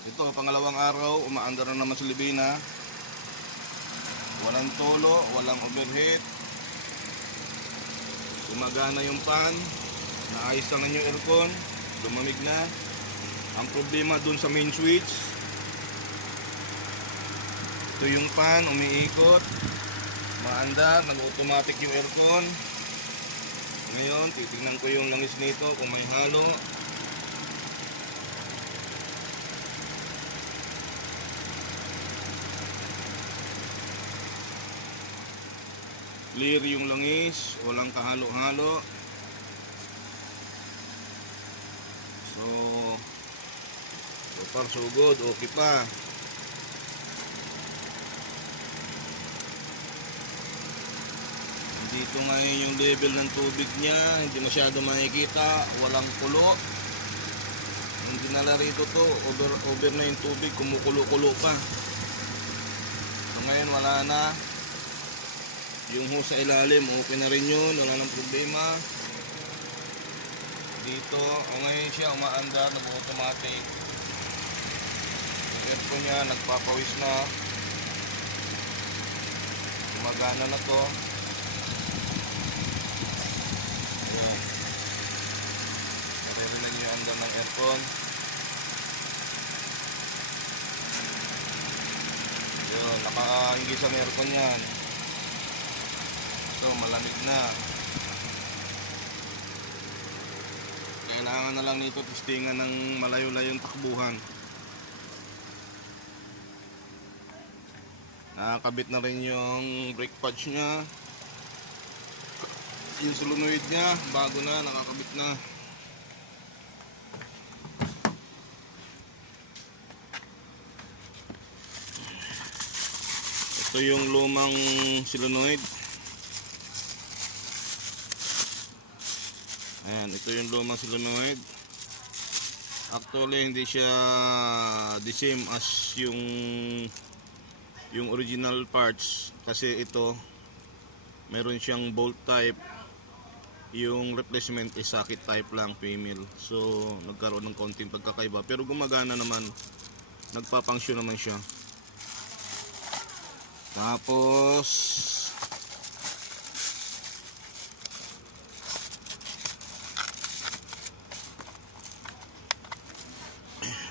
Ito, pangalawang araw, umaandar na naman sa livina. Walang tolo, walang overheat. Gumagana yung fan. Naayos lang yung aircon. Lumamig na. Ang problema dun sa main switch. Ito yung fan, umiikot. Maandar, nag-automatic yung aircon. Ngayon, titignan ko yung langis nito kung may halo. Clear yung langis, walang kahalo-halo. So far so good, okay pa. Dito ngayon yung level ng tubig niya, hindi masyado makikita, walang kulo. Hindi dinala rito to, over na yung tubig, kumukulo-kulo pa. So ngayon wala na. Yung hose sa ilalim, okay na rin yun, wala nang problema. Dito, ngayon siya umaandar, nag-automatic. Yung aircon niya, nagpapawis na. Gumagana na to. Ayan. Naririnig niyo yung andar ng aircon. Yun, nakaingis ang aircon yan. So malamig na. Kailangan na lang nito testingan ng malayo-layong takbuhan. Nakakabit na rin yung brake pads nya. Yung solenoid nya bago na, nakakabit na. Ito yung lumang solenoid. Ayan, ito yung lumang solenoid. Actually hindi siya the same as yung original parts, kasi ito meron siyang bolt type, yung replacement is socket type lang, female. So nagkaroon ng konting pagkakaiba, pero gumagana naman, nagpapangsyon naman siya. Tapos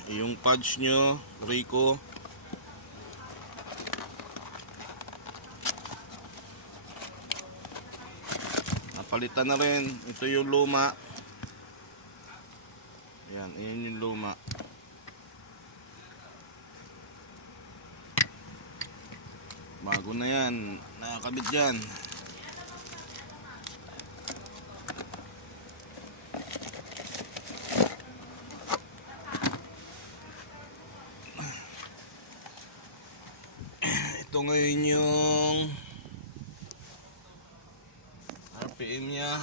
yung pads nyo, Rico. Napalitan na rin. Ito yung luma. Yan, yun yung luma. Bago na yan. Nakakabit dyan. Ito ngayon yung RPM nya.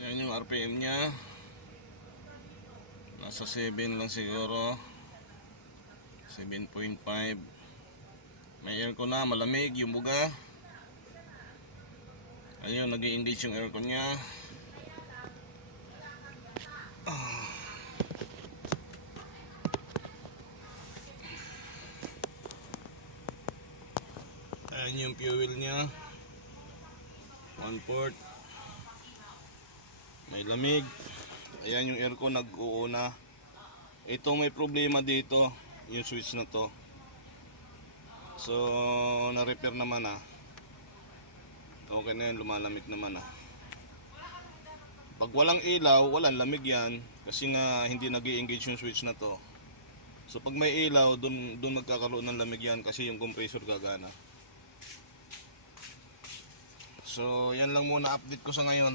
Yan yung RPM nya. Nasa 7 lang siguro. 7.5. May aircon na, malamig yung buga. Ayun, nag-i-engage yung aircon nya. Ayan yung fuel nya. 1 port. May lamig. Ayan yung aircon, nag-uuna. Ito may problema dito, yung switch na to. So na-repair naman ah. Okay na yan, lumalamig naman ah. Pag walang ilaw, walang lamig yan, kasi nga hindi nag-i-engage yung switch na to. So pag may ilaw, dun magkakaroon ng lamig yan, kasi yung compressor gagana. So yan lang muna update ko sa ngayon.